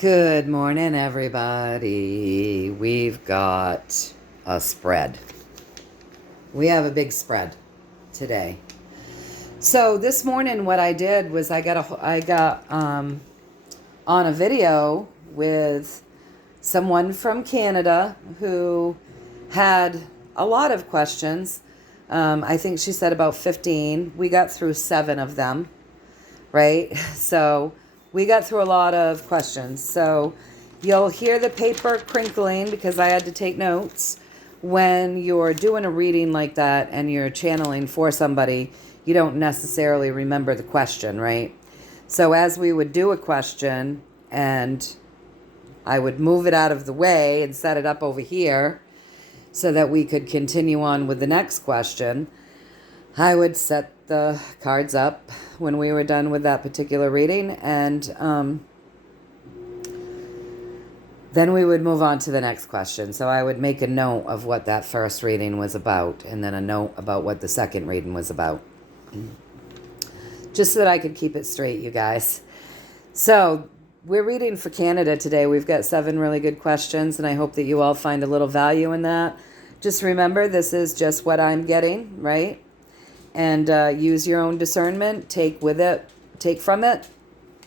Good morning, everybody. We've got a spread. We have a big spread today. So this morning, what I did was I got on a video with someone from Canada who had a lot of questions. I think she said about 15. We got through 7 of them, right? So we got through a lot of questions. So you'll hear the paper crinkling because I had to take notes. When you're doing a reading like that and you're channeling for somebody, you don't necessarily remember the question, right? So as we would do a question and I would move it out of the way and set it up over here so that we could continue on with the next question, I would set the cards up when we were done with that particular reading, and then we would move on to the next question. So I would make a note of what that first reading was about, and then a note about what the second reading was about, just so that I could keep it straight, you guys. So we're reading for Canada today. We've got 7 really good questions, and I hope that you all find a little value in that. Just remember, this is just what I'm getting, right? And use your own discernment. Take from it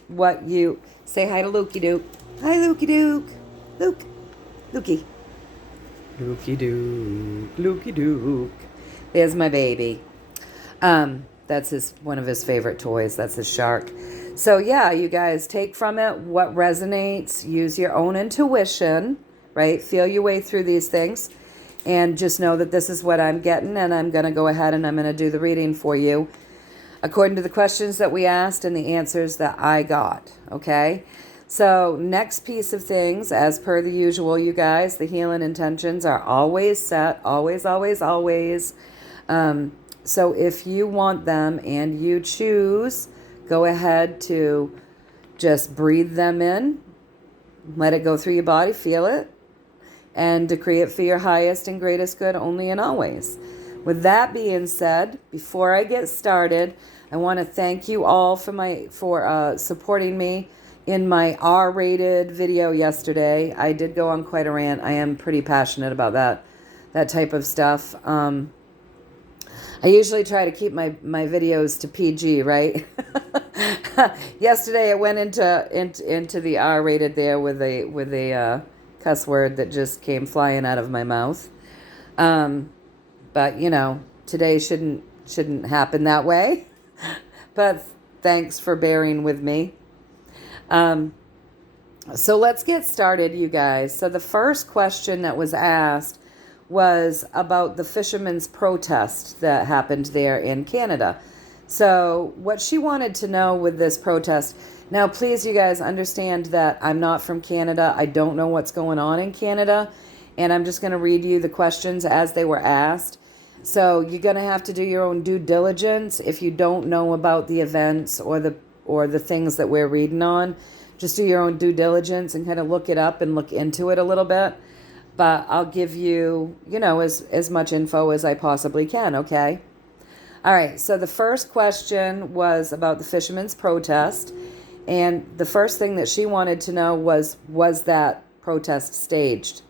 what you... Say hi to Lukey Duke. Hi, Lukey Duke. Lukey. Lukey Duke. Lukey Duke. There's my baby. That's one of his favorite toys. That's his shark. So yeah, you guys, take from it what resonates. Use your own intuition, right? Feel your way through these things. And just know that this is what I'm getting, and I'm going to go ahead and I'm going to do the reading for you according to the questions that we asked and the answers that I got, okay? So next piece of things, as per the usual, you guys, the healing intentions are always set, always, always, always. So if you want them and you choose, go ahead to just breathe them in, let it go through your body, feel it, and decree it for your highest and greatest good only and always. With that being said, before I get started, I want to thank you all for supporting me in my R-rated video yesterday. I did go on quite a rant. I am pretty passionate about that type of stuff. I usually try to keep my videos to PG, right? Yesterday I went into the R-rated there with a cuss word that just came flying out of my mouth. But, today shouldn't happen that way. But thanks for bearing with me. So let's get started, you guys. So the first question that was asked was about the fishermen's protest that happened there in Canada. So what she wanted to know with this protest... Now, please, you guys, understand that I'm not from Canada. I don't know what's going on in Canada. And I'm just going to read you the questions as they were asked. So you're going to have to do your own due diligence if you don't know about the events or the things that we're reading on. Just do your own due diligence and kind of look it up and look into it a little bit. But I'll give you, as much info as I possibly can, okay? All right, so the first question was about the fishermen's protest. And the first thing that she wanted to know was that protest staged?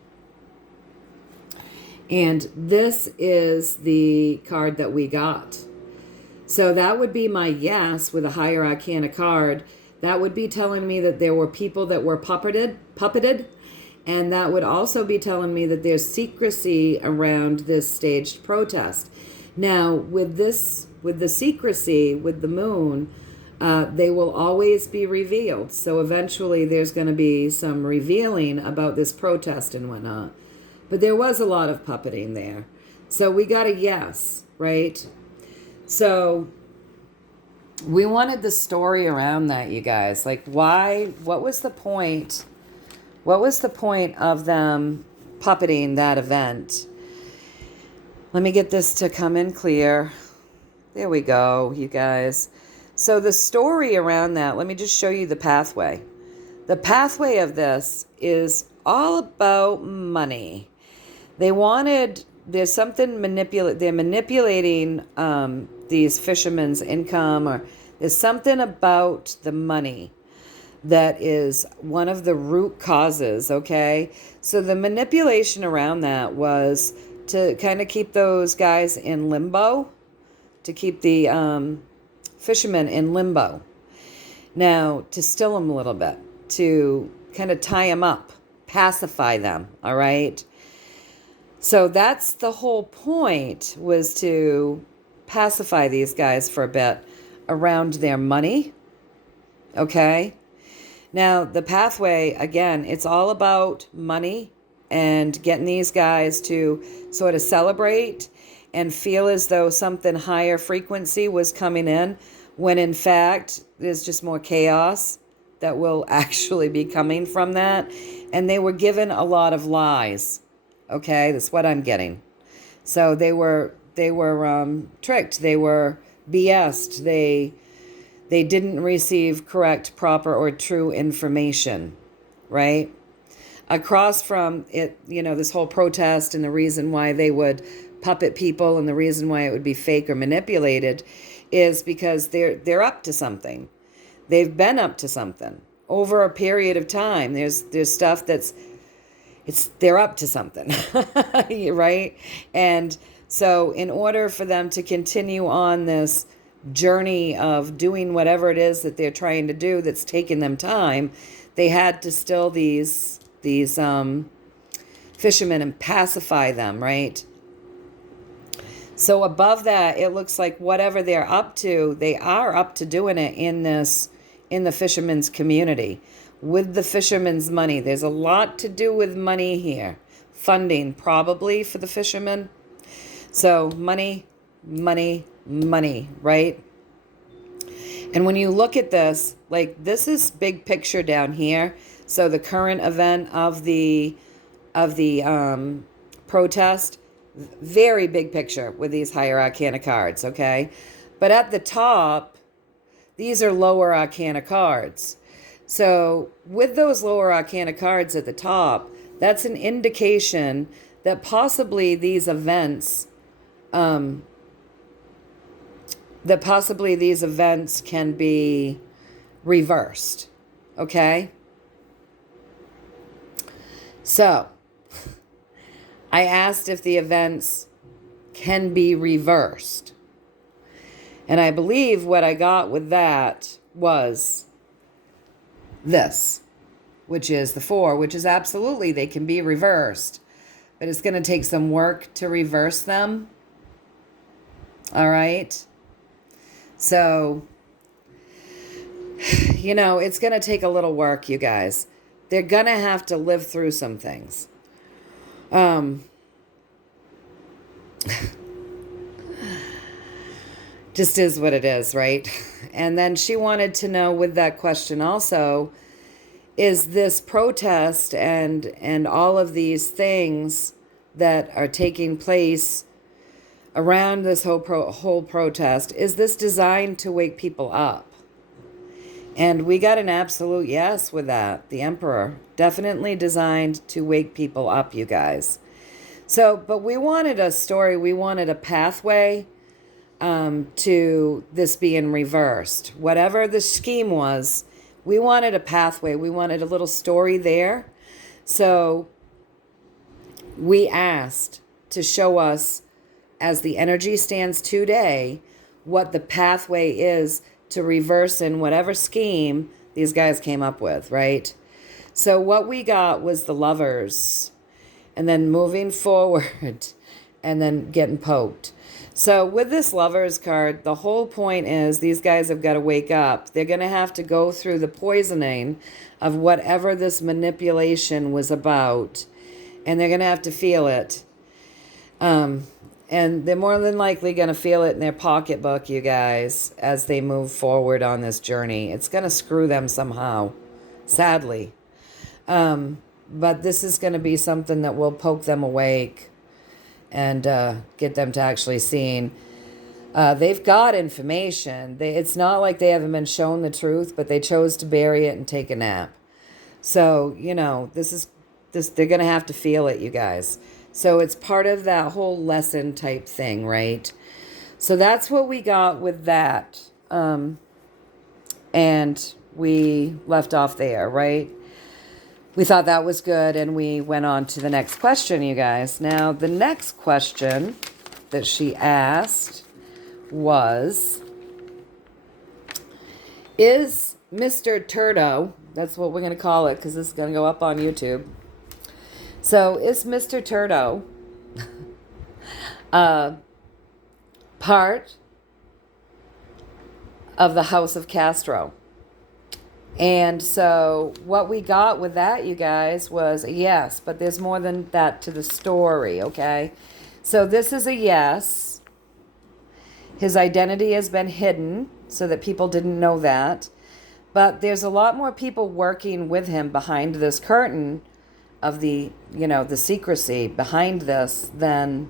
And this is the card that we got. So that would be my yes with a higher arcana card. That would be telling me that there were people that were puppeted. And that would also be telling me that there's secrecy around this staged protest. Now, with the secrecy, with the moon... they will always be revealed. So eventually there's going to be some revealing about this protest and whatnot. But there was a lot of puppeting there. So we got a yes, right? So we wanted the story around that, you guys. Like, why? What was the point? What was the point of them puppeting that event? Let me get this to come in clear. There we go, you guys. So the story around that, let me just show you the pathway. The pathway of this is all about money. There's something they're manipulating these fishermen's income, or there's something about the money that is one of the root causes, okay? So the manipulation around that was to kind of keep those guys in limbo, to keep the fishermen in limbo. Now, to still them a little bit, to kind of tie them up, pacify them, all right? So that's the whole point, was to pacify these guys for a bit around their money, okay? Now, the pathway, again, it's all about money and getting these guys to sort of celebrate and feel as though something higher frequency was coming in, when in fact, there's just more chaos that will actually be coming from that. And they were given a lot of lies. Okay, that's what I'm getting. So they were tricked. They were BS'd. They didn't receive correct, proper, or true information, right? Across from it, this whole protest and the reason why they would puppet people and the reason why it would be fake or manipulated is because they're up to something. They've been up to something over a period of time. There's stuff they're up to something, right? And so in order for them to continue on this journey of doing whatever it is that they're trying to do that's taking them time, they had to still these fishermen and pacify them, right? So above that, it looks like whatever they're up to, they are up to doing it in the fishermen's community with the fishermen's money. There's a lot to do with money here. Funding probably for the fishermen. So money, money, money, right? And when you look at this, like this is big picture down here. So the current event of the protest, very big picture with these higher arcana cards, okay? But at the top, these are lower arcana cards. So with those lower arcana cards at the top, that's an indication that possibly these events can be reversed, okay? So I asked if the events can be reversed. And I believe what I got with that was this, which is the 4, which is absolutely they can be reversed. But it's going to take some work to reverse them. All right? So, it's going to take a little work, you guys. They're going to have to live through some things. Just is what it is, right? And then she wanted to know with that question also, is this protest and all of these things that are taking place around this whole protest, is this designed to wake people up? And we got an absolute yes with that. The Emperor, definitely designed to wake people up, you guys. So, but we wanted a story, we wanted a pathway to this being reversed. Whatever the scheme was, we wanted a pathway. We wanted a little story there. So we asked to show us, as the energy stands today, what the pathway is to reverse in whatever scheme these guys came up with, right? So what we got was the Lovers, and then moving forward, and then getting poked. So with this Lovers card, the whole point is these guys have got to wake up. They're going to have to go through the poisoning of whatever this manipulation was about, and they're going to have to feel it. And they're more than likely going to feel it in their pocketbook, you guys, as they move forward on this journey. It's going to screw them somehow, sadly. But this is going to be something that will poke them awake and get them to actually seeing. They've got information. It's not like they haven't been shown the truth, but they chose to bury it and take a nap. So, they're going to have to feel it, you guys. So it's part of that whole lesson type thing, right? So that's what we got with that. And we left off there, right? We thought that was good, and we went on to the next question, you guys. Now, the next question that she asked was, is Mr. Turto, that's what we're going to call it because this is going to go up on YouTube. So, is Mr. Turto part of the House of Castro? And so what we got with that, you guys, was a yes, but there's more than that to the story, okay? So this is a yes. His identity has been hidden so that people didn't know that. But there's a lot more people working with him behind this curtain of the, the secrecy behind this than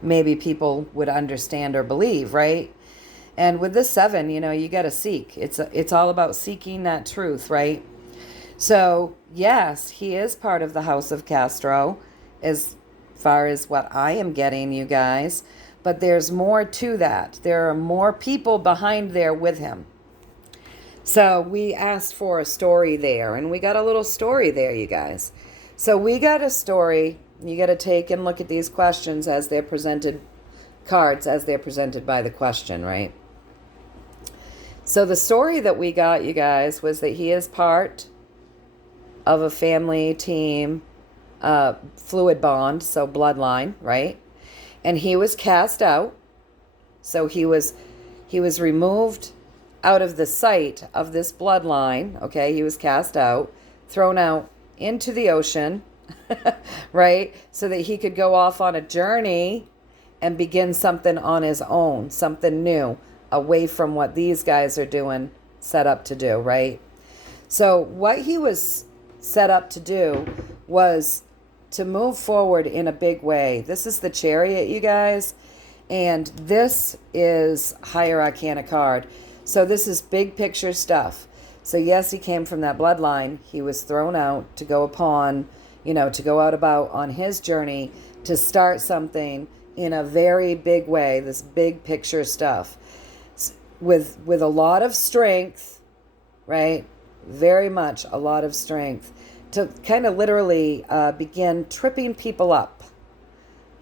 maybe people would understand or believe, right? And with this 7, you got to seek. It's all about seeking that truth, right? So, yes, he is part of the House of Castro as far as what I am getting, you guys. But there's more to that. There are more people behind there with him. So we asked for a story there, and we got a little story there, you guys. So we got a story. You got to take and look at these questions as they're presented, cards as they're presented by the question, right? So the story that we got, you guys, was that he is part of a family team, fluid bond, so bloodline, right? And he was cast out. So he was removed out of the sight of this bloodline, okay? He was cast out, thrown out into the ocean, right? So that he could go off on a journey and begin something on his own, something new, away from what these guys are doing, set up to do, right? So what he was set up to do was to move forward in a big way. This is the Chariot, you guys, and this is Higher Arcana card. So this is big picture stuff. So yes, he came from that bloodline. He was thrown out to go upon, to go out about on his journey to start something in a very big way, this big picture stuff. With a lot of strength, right? Very much a lot of strength to kind of literally begin tripping people up.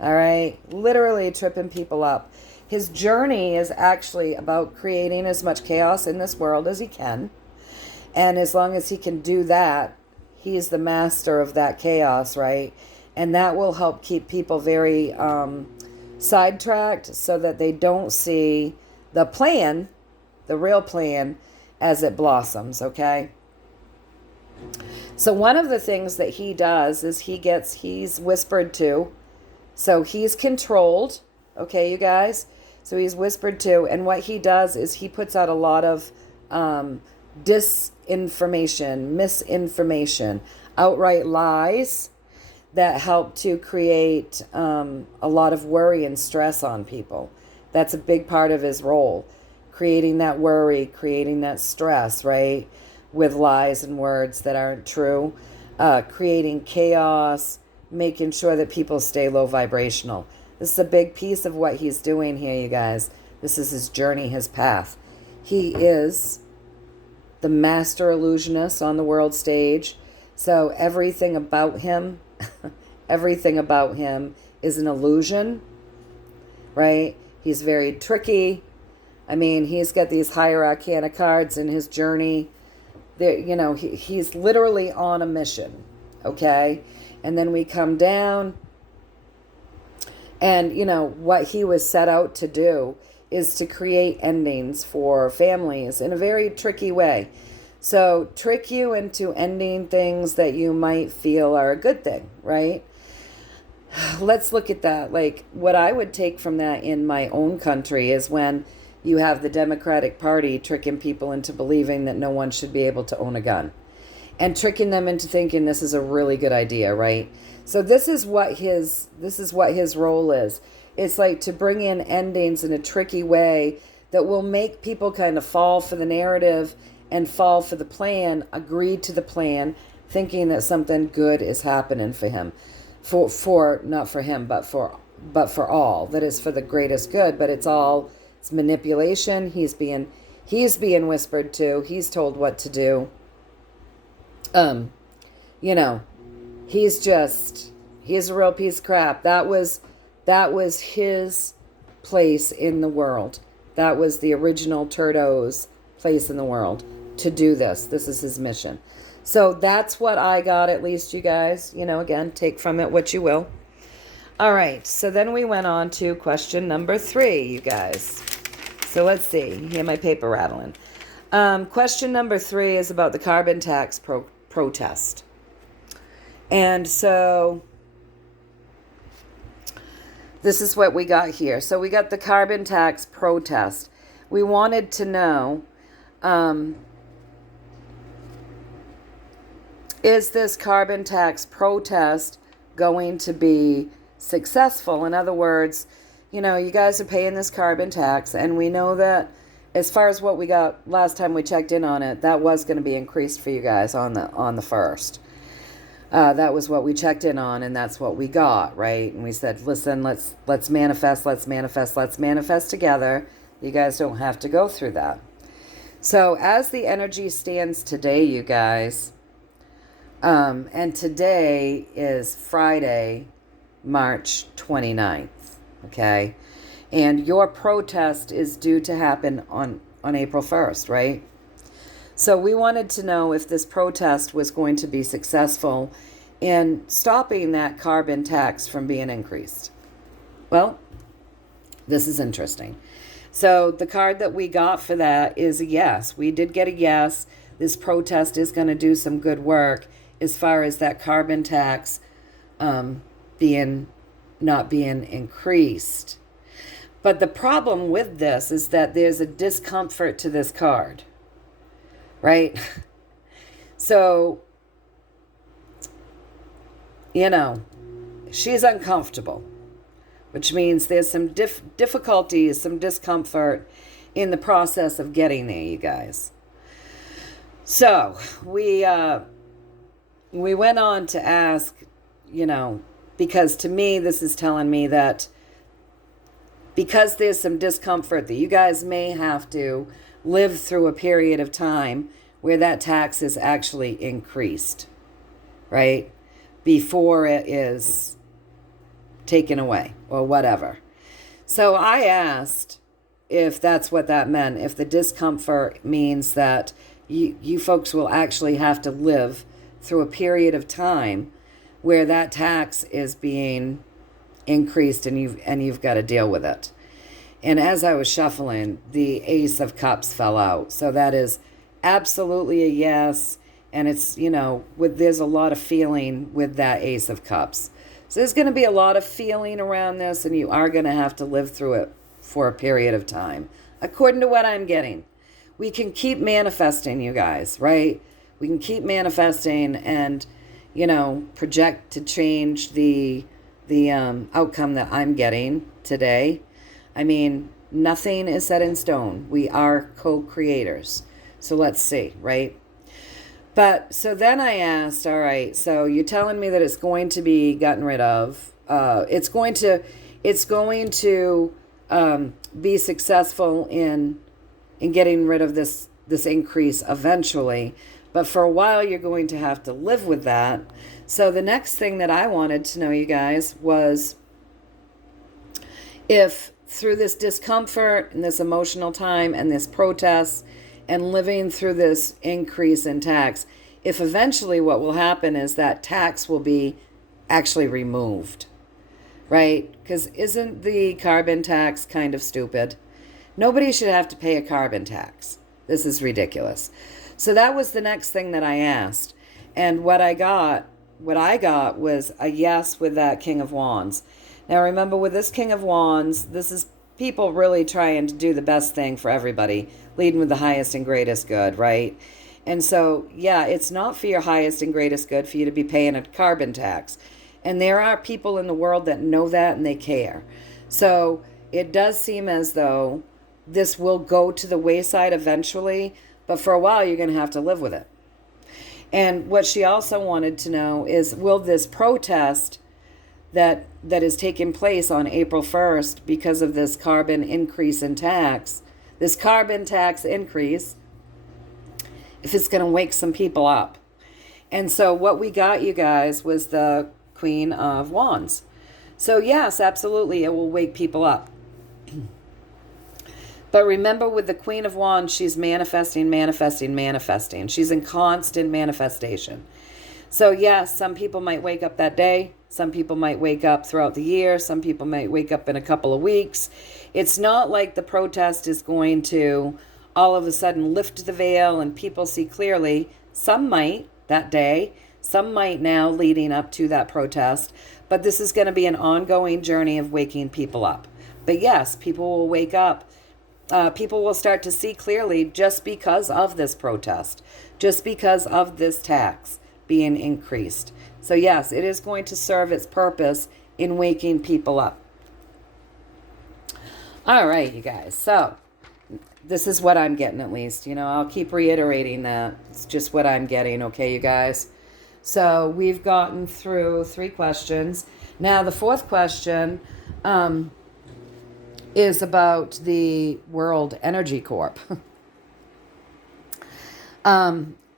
All right? Literally tripping people up. His journey is actually about creating as much chaos in this world as he can. And as long as he can do that, he's the master of that chaos, right? And that will help keep people very sidetracked so that they don't see the plan, the real plan, as it blossoms, okay? So one of the things that he does is he's whispered to. So he's controlled, okay, you guys? So he's whispered to, and what he does is he puts out a lot of disinformation, misinformation, outright lies that help to create a lot of worry and stress on people. That's a big part of his role, creating that worry, creating that stress, right, with lies and words that aren't true, creating chaos, making sure that people stay low vibrational. This is a big piece of what he's doing here, you guys. This is his journey, his path. He is the master illusionist on the world stage. So everything about him, everything about him is an illusion, right? He's very tricky. I mean, he's got these Higher Arcana cards in his journey. There, he's literally on a mission, okay? And then we come down, and, what he was set out to do is to create endings for families in a very tricky way. So trick you into ending things that you might feel are a good thing, right? Let's look at that. Like, what I would take from that in my own country is when you have the Democratic Party tricking people into believing that no one should be able to own a gun, and tricking them into thinking this is a really good idea, right? So this is what his role is. It's like to bring in endings in a tricky way that will make people kind of fall for the narrative and fall for the plan, agree to the plan, thinking that something good is happening for him. For not for him, but for all. That is for the greatest good, but it's manipulation. He's being He's being whispered to. He's told what to do. You know, he's a real piece of crap. That was his place in the world. That was the original Turto's place in the world to do this. This is his mission. So that's what I got, at least, you guys. You know, again, take from it what you will. All right, so then we went on to question number 3, you guys. So let's see. Hear my paper rattling. Question number 3 is about the carbon tax protest. And so this is what we got here. So we got the carbon tax protest. We wanted to know, is this carbon tax protest going to be successful? In other words, you know, you guys are paying this carbon tax, and we know that as far as what we got last time we checked in on it, that was going to be increased for you guys on the 1st. That was what we checked in on, and that's what we got, right? And we said, listen, let's manifest together. You guys don't have to go through that. So as the energy stands today, you guys, and today is Friday, March 29th, okay? And your protest is due to happen on April 1st, right? So we wanted to know if this protest was going to be successful in stopping that carbon tax from being increased. Well, this is interesting. So the card that we got for that is a yes. We did get a yes. This protest is going to do some good work as far as that carbon tax not being increased. But the problem with this is that there's a discomfort to this card, right? So, you know, she's uncomfortable, which means there's some difficulties, some discomfort in the process of getting there, you guys. So we went on to ask, you know, because to me, this is telling me that because there's some discomfort that you guys may have to live through a period of time where that tax is actually increased, right? Before it is taken away or whatever. So I asked if that's what that meant, if the discomfort means that you folks will actually have to live through a period of time where that tax is being increased and you've got to deal with it. And as I was shuffling, the Ace of Cups fell out. So that is absolutely a yes. And it's, you know, there's a lot of feeling with that Ace of Cups. So there's going to be a lot of feeling around this, and you are going to have to live through it for a period of time, according to what I'm getting. We can keep manifesting, you guys, right? We can keep manifesting and, you know, project to change the outcome that I'm getting today. I mean, nothing is set in stone. We are co-creators. So let's see, right? But so then I asked, all right, so you're telling me that it's going to be gotten rid of. It's going to be successful in getting rid of this increase eventually. But for a while, you're going to have to live with that. So the next thing that I wanted to know, you guys, was if through this discomfort and this emotional time and this protest and living through this increase in tax, if eventually what will happen is that tax will be actually removed, right? Because isn't the carbon tax kind of stupid? Nobody should have to pay a carbon tax. This is ridiculous. So that was the next thing that I asked. And what I got was a yes with that King of Wands. Now remember, with this King of Wands, this is people really trying to do the best thing for everybody, leading with the highest and greatest good, right? And so, yeah, it's not for your highest and greatest good for you to be paying a carbon tax. And there are people in the world that know that and they care. So it does seem as though this will go to the wayside eventually, but for a while you're going to have to live with it. And what she also wanted to know is, will this protest that is taking place on April 1st because of this carbon increase in tax, this carbon tax increase, if it's going to wake some people up. And so what we got, you guys, was the Queen of Wands. So yes, absolutely, it will wake people up. But remember, with the Queen of Wands, she's manifesting, manifesting, manifesting. She's in constant manifestation. So yes, some people might wake up that day. Some people might wake up throughout the year. Some people might wake up in a couple of weeks. It's not like the protest is going to all of a sudden lift the veil and people see clearly. Some might that day. Some might now leading up to that protest. But this is going to be an ongoing journey of waking people up. But yes, people will wake up. People will start to see clearly just because of this protest, just because of this tax being increased. So yes, it is going to serve its purpose in waking people up. All right, you guys. So this is what I'm getting, at least. I'll keep reiterating that. It's just what I'm getting, okay, you guys? So we've gotten through 3 questions. Now the 4th question is about the World Energy Corp.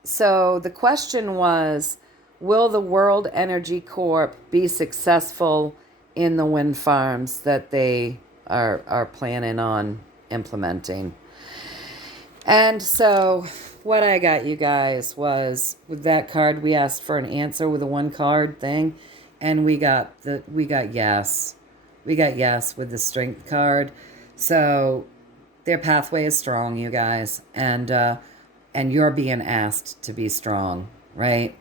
So the question was, will the World Energy Corp be successful in the wind farms that they are planning on implementing? And so what I got, you guys, was with that card, we asked for an answer with a 1 card thing, and we got yes. We got yes with the Strength card. So their pathway is strong, you guys, and you're being asked to be strong, right?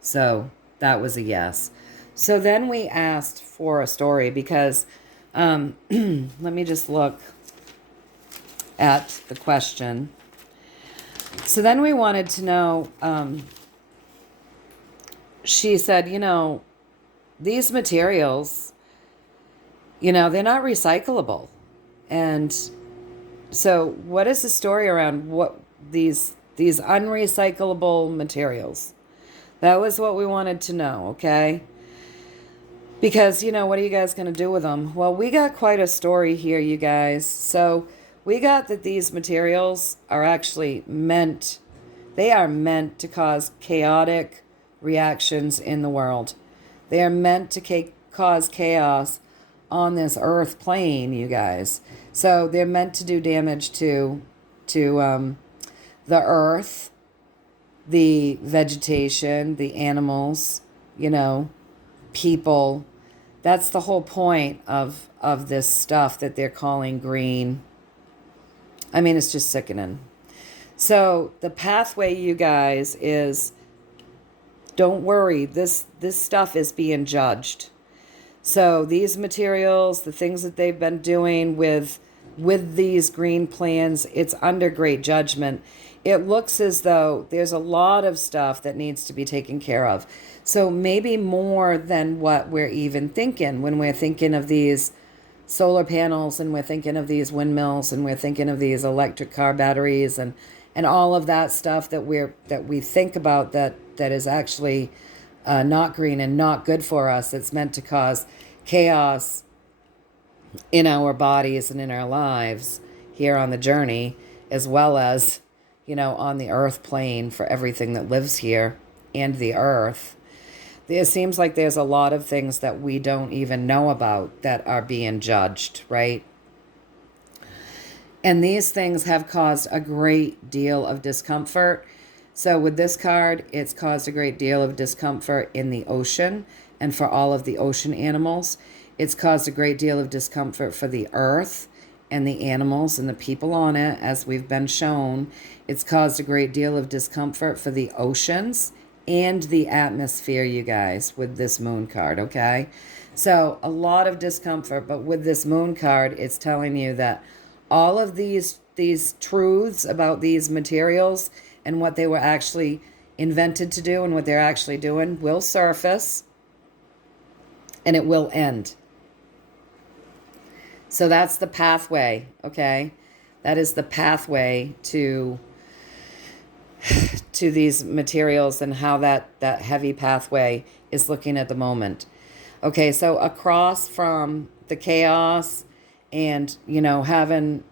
So that was a yes. So then we asked for a story because let me just look at the question. So then we wanted to know, she said, these materials, they're not recyclable. And so what is the story around what these unrecyclable materials? That was what we wanted to know, okay? Because, what are you guys going to do with them? Well, we got quite a story here, you guys. So we got that these materials are actually meant to cause chaotic reactions in the world. They are meant to cause chaos on this earth plane, you guys. So they're meant to do damage to the earth, the vegetation, the animals, people. That's the whole point of this stuff that they're calling green. I mean, it's just sickening. So the pathway, you guys, is, don't worry, this stuff is being judged. So these materials, the things that they've been doing with these green plans, it's under great judgment. It looks as though there's a lot of stuff that needs to be taken care of. So maybe more than what we're even thinking when we're thinking of these solar panels, and we're thinking of these windmills, and we're thinking of these electric car batteries, and all of that stuff that we think about that is actually not green and not good for us. It's meant to cause chaos in our bodies and in our lives here on the journey, as well as, on the earth plane for everything that lives here and the earth. It seems like there's a lot of things that we don't even know about that are being judged, right? And these things have caused a great deal of discomfort. So with this card, it's caused a great deal of discomfort in the ocean and for all of the ocean animals. It's caused a great deal of discomfort for the earth and the animals and the people on it, as we've been shown. It's caused a great deal of discomfort for the oceans and the atmosphere, you guys, with this moon card, okay? So a lot of discomfort, but with this moon card, it's telling you that all of these truths about these materials and what they were actually invented to do and what they're actually doing will surface, and it will end. So that's the pathway, okay? That is the pathway to these materials, and how that heavy pathway is looking at the moment. Okay, so across from the chaos and, having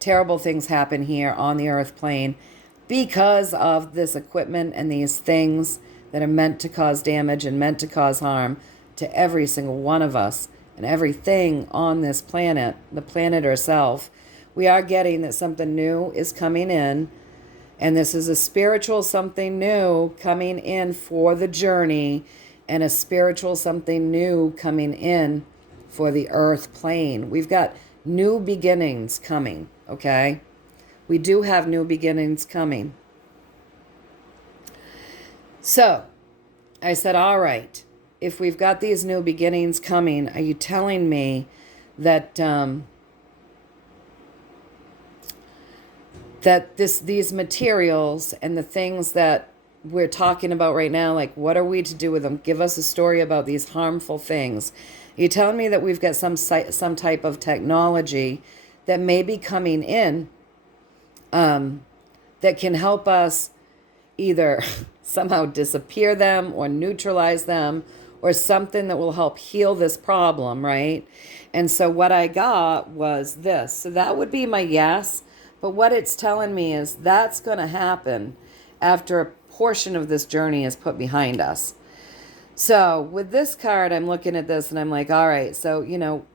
terrible things happen here on the earth plane because of this equipment and these things that are meant to cause damage and meant to cause harm to every single one of us and everything on this planet, the planet herself. We are getting that something new is coming in, and this is a spiritual something new coming in for the journey, and a spiritual something new coming in for the earth plane. We've got new beginnings coming, okay? We do have new beginnings coming. So, I said, all right, if we've got these new beginnings coming, are you telling me that these materials and the things that we're talking about right now, like what are we to do with them? Give us a story about these harmful things. Are you telling me that we've got some type of technology that may be coming in that can help us either somehow disappear them or neutralize them, or something that will help heal this problem, right? And so what I got was this. So that would be my yes. But what it's telling me is that's going to happen after a portion of this journey is put behind us. So with this card, I'm looking at this and I'm like, all right, so,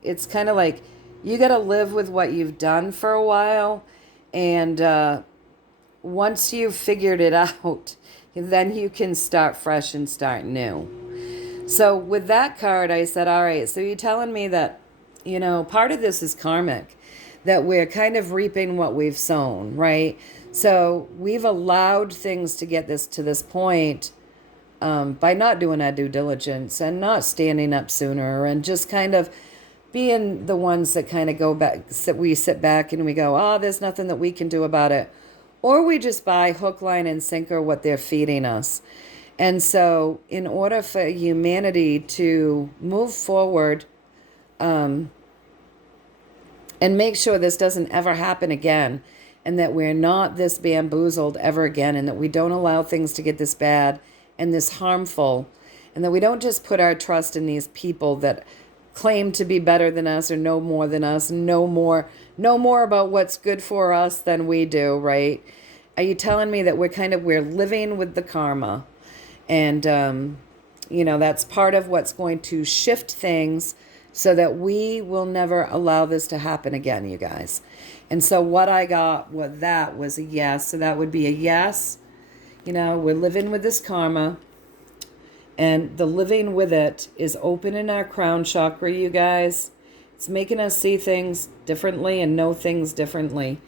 it's kind of like you got to live with what you've done for a while. And once you've figured it out, then you can start fresh and start new. So with that card, I said, all right, so you're telling me that, part of this is karmic, that we're kind of reaping what we've sown, right? So we've allowed things to get to this point by not doing our due diligence and not standing up sooner and just kind of being the ones that kind of go back, we sit back and we go, oh, there's nothing that we can do about it. Or we just buy hook, line, and sinker what they're feeding us. And so in order for humanity to move forward and make sure this doesn't ever happen again, and that we're not this bamboozled ever again, and that we don't allow things to get this bad and this harmful, and that we don't just put our trust in these people that claim to be better than us or know more than us, know more about what's good for us than we do, right? Are you telling me that we're living with the karma? And, that's part of what's going to shift things so that we will never allow this to happen again, you guys. And so what I got with that was a yes. So that would be a yes. We're living with this karma. And the living with it is opening our crown chakra, you guys. It's making us see things differently and know things differently.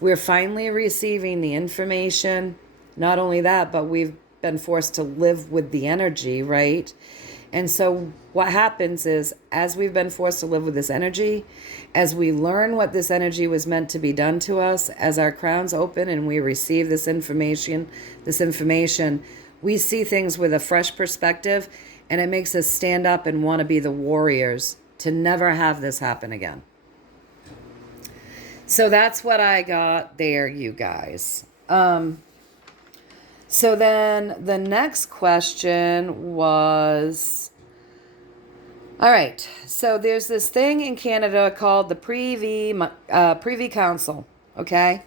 We're finally receiving the information. Not only that, but we've been forced to live with the energy, right? And so what happens is, as we've been forced to live with this energy, as we learn what this energy was meant to be done to us, as our crowns open and we receive this information, we see things with a fresh perspective, and it makes us stand up and want to be the warriors to never have this happen again. So that's what I got there, you guys. So then the next question was, all right, so there's this thing in Canada called the Privy Council, okay?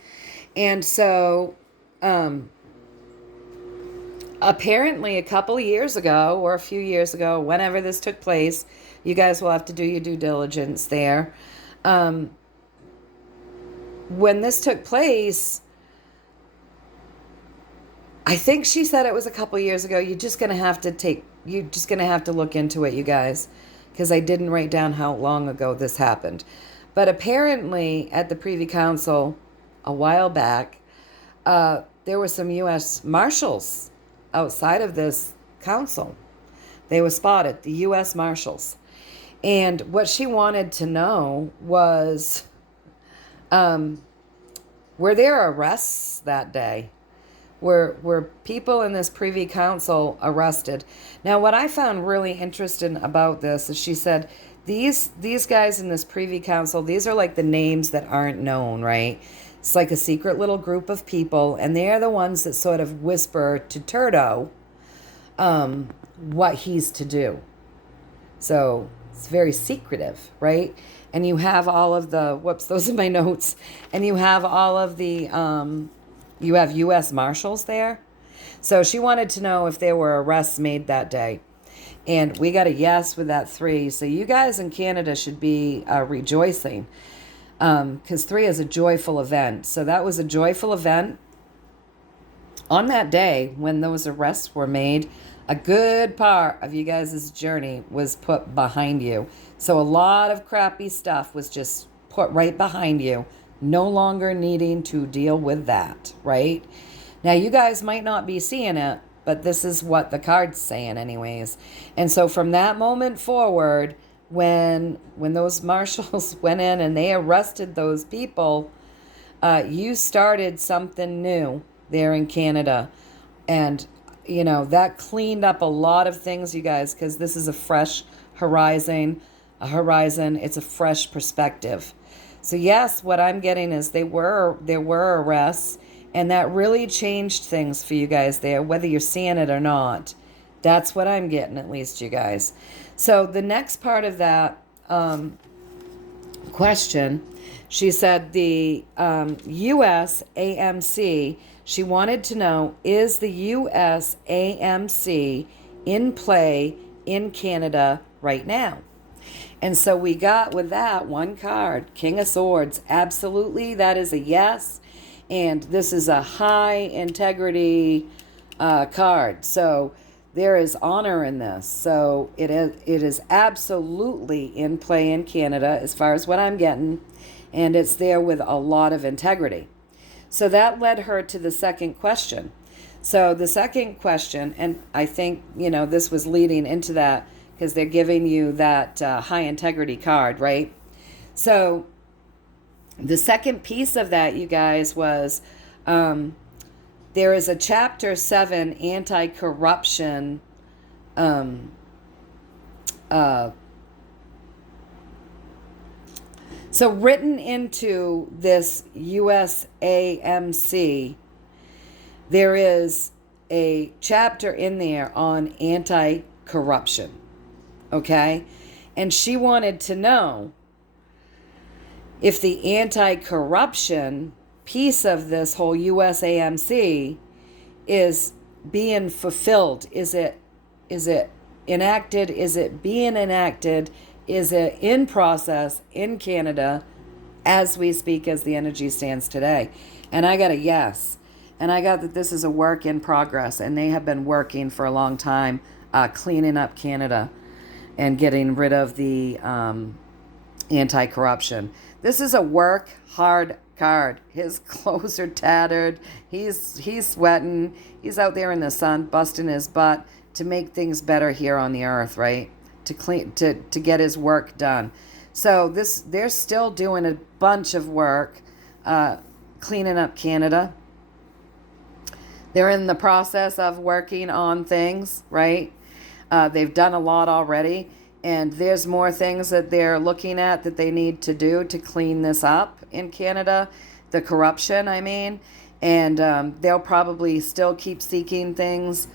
And so apparently a couple of years ago, or a few years ago, whenever this took place, you guys will have to do your due diligence there. When this took place, I think she said it was a couple years ago. You're just going to have to look into it, you guys, because I didn't write down how long ago this happened. But apparently at the Privy Council a while back, there were some U.S. Marshals outside of this council. They were spotted, the U.S. Marshals. And what she wanted to know was, were there arrests that day? Were people in this Privy Council arrested? Now, what I found really interesting about this is she said, these guys in this Privy Council, these are like the names that aren't known, right? It's like a secret little group of people, and they're the ones that sort of whisper to Turto what he's to do. So It's very secretive, right? And you have all of the, whoops, those are my notes. And you have all of the, you have U.S. Marshals there. So she wanted to know if there were arrests made that day. And we got a yes with that 3. So you guys in Canada should be rejoicing, because 3 is a joyful event. So that was a joyful event. On that day when those arrests were made, a good part of you guys' journey was put behind you. So a lot of crappy stuff was just put right behind you, no longer needing to deal with that, right? Now, you guys might not be seeing it, but this is what the card's saying anyways. And so from that moment forward, when those marshals went in and they arrested those people, you started something new there in Canada. And, you know, that cleaned up a lot of things, you guys, because this is a fresh horizon. It's a fresh perspective. So yes, what I'm getting is there were arrests, and that really changed things for you guys there, whether you're seeing it or not. That's what I'm getting, at least, you guys. So the next part of that question, she said the U.S. AMC, she wanted to know, is the U.S. AMC in play in Canada right now? And so we got with that one card, King of Swords. Absolutely, that is a yes. And this is a high integrity card. So there is honor in this. So it is absolutely in play in Canada as far as what I'm getting. And it's there with a lot of integrity. So that led her to the second question. So the second question, and I think, you know, this was leading into that because they're giving you that high integrity card, right? So the second piece of that, you guys, was there is a Chapter 7 anti-corruption so written into this USAMC, there is a chapter in there on anti-corruption, okay? And she wanted to know if the anti-corruption piece of this whole USAMC is being fulfilled. Is it enacted? Is it being enacted? Is it in process in Canada as we speak, as the energy stands today? And I got a yes. And I got that this is a work in progress, and they have been working for a long time, cleaning up Canada and getting rid of the anti-corruption. This is a work hard card. His clothes are tattered. He's sweating. He's out there in the sun, busting his butt to make things better here on the earth, right? To get his work done. So they're still doing a bunch of work, cleaning up Canada. They're in the process of working on things, right? They've done a lot already, and there's more things that they're looking at that they need to do to clean this up in Canada, the corruption, I mean. And they'll probably still keep seeking things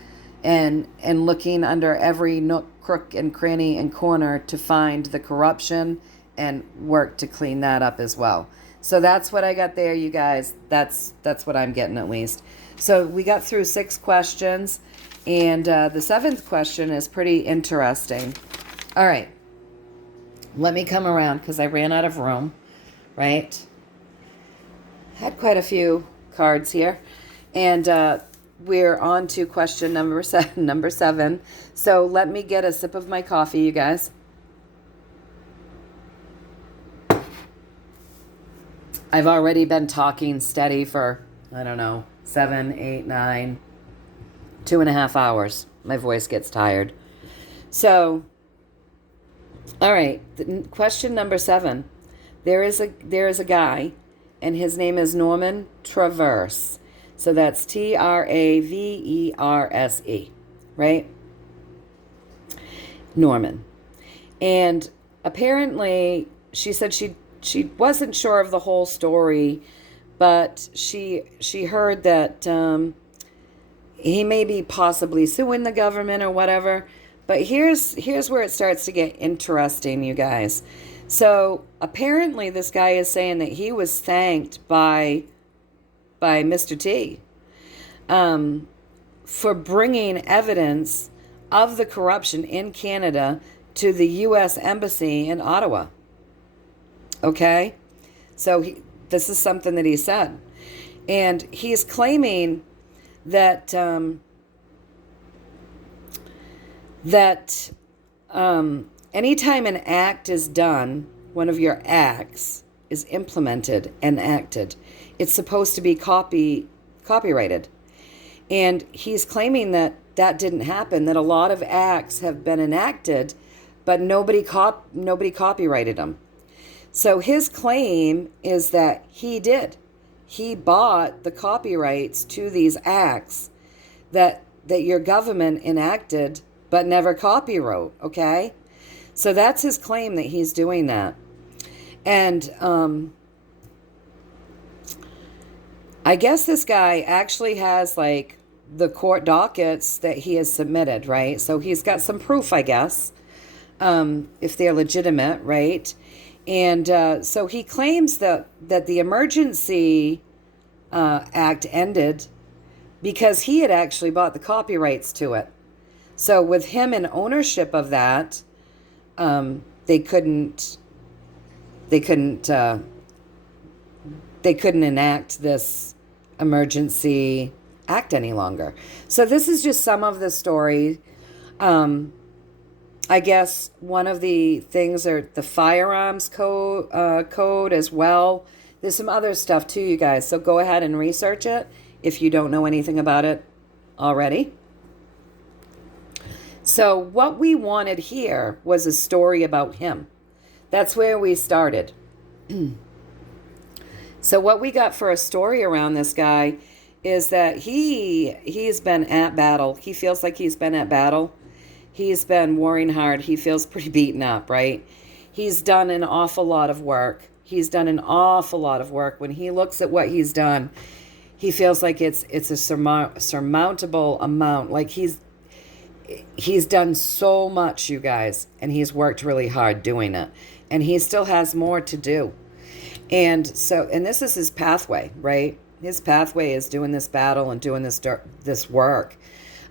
and looking under every nook, crook, and cranny and corner to find the corruption and work to clean that up as well. So that's what I got there, you guys. That's what I'm getting, at least. So we got through 6 questions, and the 7th question is pretty interesting. All right. Let me come around because I ran out of room, right? Had quite a few cards here. And we're on to question number 7. So let me get a sip of my coffee, you guys. I've already been talking steady for, I don't know, 7, 8, 9, 2.5 hours. My voice gets tired. So, all right, question number 7. There is a guy, and his name is Norman Traverse. So that's Traverse, right? Norman. And apparently, she said she wasn't sure of the whole story, but she heard that he may be possibly suing the government or whatever. But here's where it starts to get interesting, you guys. So apparently this guy is saying that he was thanked by Mr. T for bringing evidence of the corruption in Canada to the U.S. Embassy in Ottawa. Okay? So this is something that he said. And he's claiming that anytime an act is done, one of your acts is implemented and acted, it's supposed to be copyrighted. And he's claiming that didn't happen, that a lot of acts have been enacted, but nobody copyrighted them. So his claim is that he did. He bought the copyrights to these acts that your government enacted but never copywrote, okay? So that's his claim, that he's doing that. And I guess this guy actually has like the court dockets that he has submitted, right? So he's got some proof, I guess, if they're legitimate, right? And so he claims that the emergency act ended because he had actually bought the copyrights to it. So with him in ownership of that, they couldn't enact this emergency act any longer. So this is just some of the story. I guess one of the things are the firearms code as well. There's some other stuff too, you guys. So go ahead and research it if you don't know anything about it already. So what we wanted here was a story about him. That's where we started. So what we got for a story around this guy is that he's been at battle. He feels like he's been at battle. He's been warring hard. He feels pretty beaten up, right? He's done an awful lot of work. He's done an awful lot of work. When he looks at what he's done, he feels like it's a surmountable amount. Like he's done so much, you guys, and he's worked really hard doing it. And he still has more to do. And this is his pathway, right? His pathway is doing this battle and doing this work.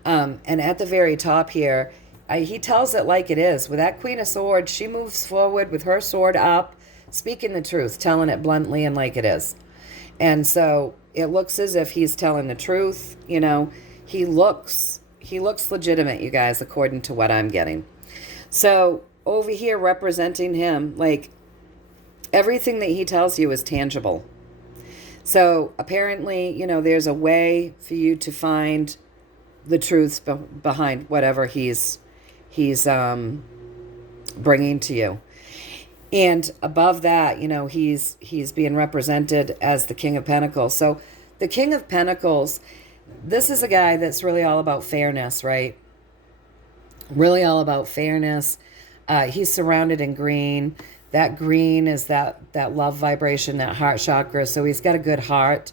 And at the very top here, he tells it like it is. With that Queen of Swords, she moves forward with her sword up, speaking the truth, telling it bluntly and like it is. And so it looks as if he's telling the truth. You know, he looks legitimate, you guys, according to what I'm getting. So over here representing him, like everything that he tells you is tangible. So apparently, you know, there's a way for you to find the truths behind whatever he's bringing to you. And above that, you know, he's being represented as the King of Pentacles. So the King of Pentacles, this is a guy that's really all about fairness, right? Really all about fairness. He's surrounded in green. That green is that love vibration, that heart chakra. So he's got a good heart.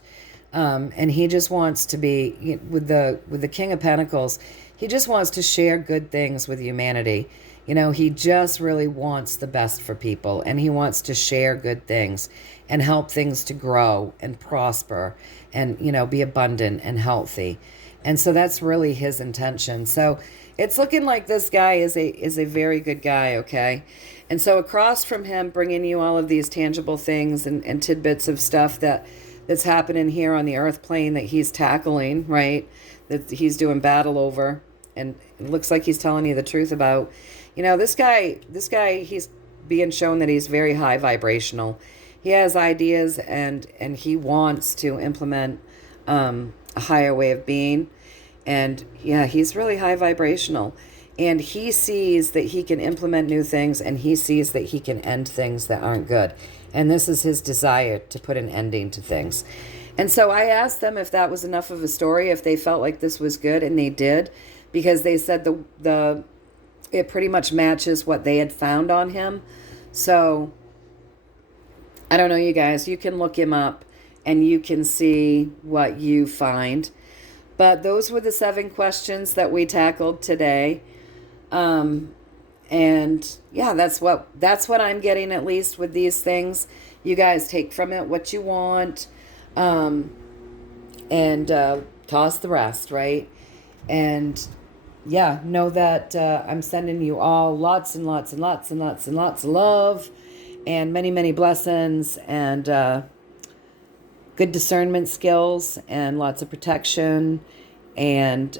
And he just wants to be, with the King of Pentacles, he just wants to share good things with humanity. You know, he just really wants the best for people, and he wants to share good things and help things to grow and prosper and, you know, be abundant and healthy. And so that's really his intention. So it's looking like this guy is a very good guy, okay? And so across from him, bringing you all of these tangible things and tidbits of stuff that's happening here on the earth plane that he's tackling, right? That he's doing battle over, and it looks like he's telling you the truth about. You know, this guy, he's being shown that he's very high vibrational. He has ideas and he wants to implement a higher way of being. And yeah, he's really high vibrational. And he sees that he can implement new things, and he sees that he can end things that aren't good. And this is his desire to put an ending to things. And so I asked them if that was enough of a story, if they felt like this was good, and they did, because they said it pretty much matches what they had found on him. So I don't know, you guys, you can look him up and you can see what you find. But those were the 7 questions that we tackled today. And yeah, that's what I'm getting, at least with these things. You guys take from it what you want, and toss the rest, right? And yeah, know that I'm sending you all lots and lots and lots and lots and lots of love, and many, many blessings, and good discernment skills, and lots of protection, and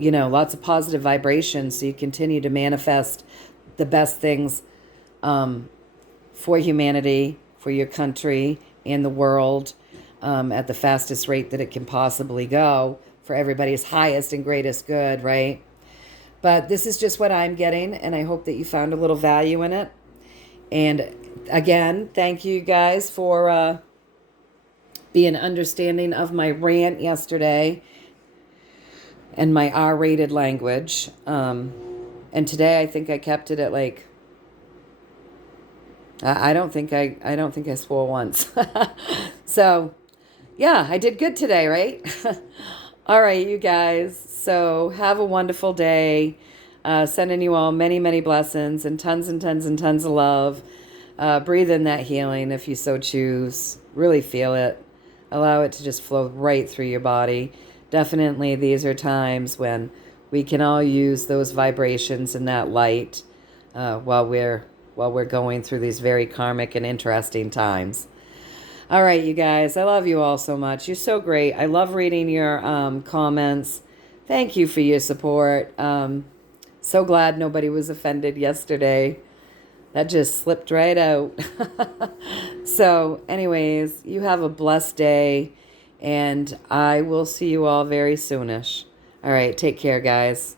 lots of positive vibrations, so you continue to manifest the best things for humanity, for your country and the world, at the fastest rate that it can possibly go, for everybody's highest and greatest good, right? But this is just what I'm getting, and I hope that you found a little value in it. And again, thank you guys for being understanding of my rant yesterday and my R-rated language. And today I think I kept it at like, I don't think I swore once. So yeah, I did good today, right? All right, you guys. So have a wonderful day. Sending you all many, many blessings and tons of love. Breathe in that healing if you so choose. Really feel it. Allow it to just flow right through your body. Definitely, these are times when we can all use those vibrations and that light while we're going through these very karmic and interesting times. All right, you guys, I love you all so much. You're so great. I love reading your comments. Thank you for your support. So glad nobody was offended yesterday. That just slipped right out. So anyways, you have a blessed day, and I will see you all very soonish. All right, take care, guys.